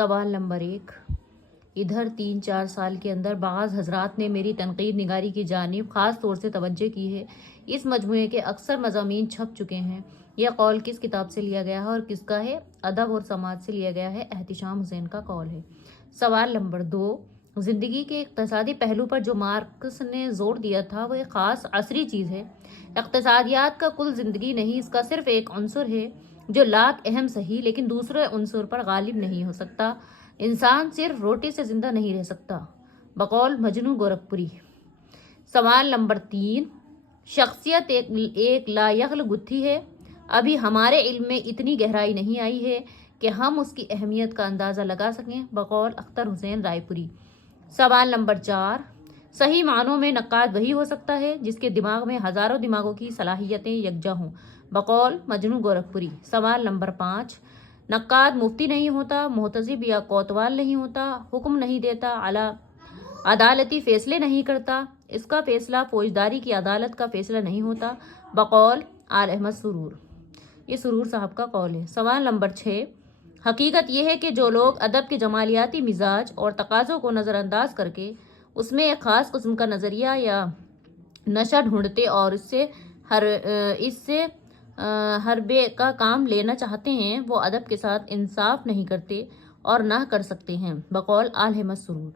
سوال نمبر 1، ادھر 3-4 سال کے اندر بعض حضرات نے میری تنقید نگاری کی جانب خاص طور سے توجہ کی ہے۔ اس مجموعے کے اکثر مضامین چھپ چکے ہیں۔ یہ قول کس کتاب سے لیا گیا ہے اور کس کا ہے؟ ادب اور سماج سے لیا گیا ہے، احتشام حسین کا قول ہے۔ سوال نمبر 2، زندگی کے اقتصادی پہلو پر جو مارکس نے زور دیا تھا وہ ایک خاص عصری چیز ہے۔ اقتصادیات کا کل زندگی نہیں، اس کا صرف ایک عنصر ہے جو لاکھ اہم صحیح لیکن دوسرے عنصر پر غالب نہیں ہو سکتا۔ انسان صرف روٹی سے زندہ نہیں رہ سکتا، بقول مجنو گورکھپوری۔ سوال نمبر 3، شخصیت ایک لا یغل گتھی ہے، ابھی ہمارے علم میں اتنی گہرائی نہیں آئی ہے کہ ہم اس کی اہمیت کا اندازہ لگا سکیں، بقول اختر حسین رائے پوری۔ سوال نمبر 4، صحیح معنوں میں نقاد وہی ہو سکتا ہے جس کے دماغ میں ہزاروں دماغوں کی صلاحیتیں یکجا ہوں، بقول مجنو گورکھپوری۔ سوال نمبر 5، نقاد مفتی نہیں ہوتا، محتسب یا کوتوال نہیں ہوتا، حکم نہیں دیتا، عدالتی فیصلے نہیں کرتا، اس کا فیصلہ فوجداری کی عدالت کا فیصلہ نہیں ہوتا، بقول آل احمد سرور۔ یہ سرور صاحب کا قول ہے۔ سوال نمبر 6، حقیقت یہ ہے کہ جو لوگ ادب کے جمالیاتی مزاج اور تقاضوں کو نظر انداز کر کے اس میں ایک خاص قسم کا نظریہ یا نشہ ڈھونڈتے اور اس سے حربے کا کام لینا چاہتے ہیں، وہ ادب کے ساتھ انصاف نہیں کرتے اور نہ کر سکتے ہیں، بقول آل احمد سرور۔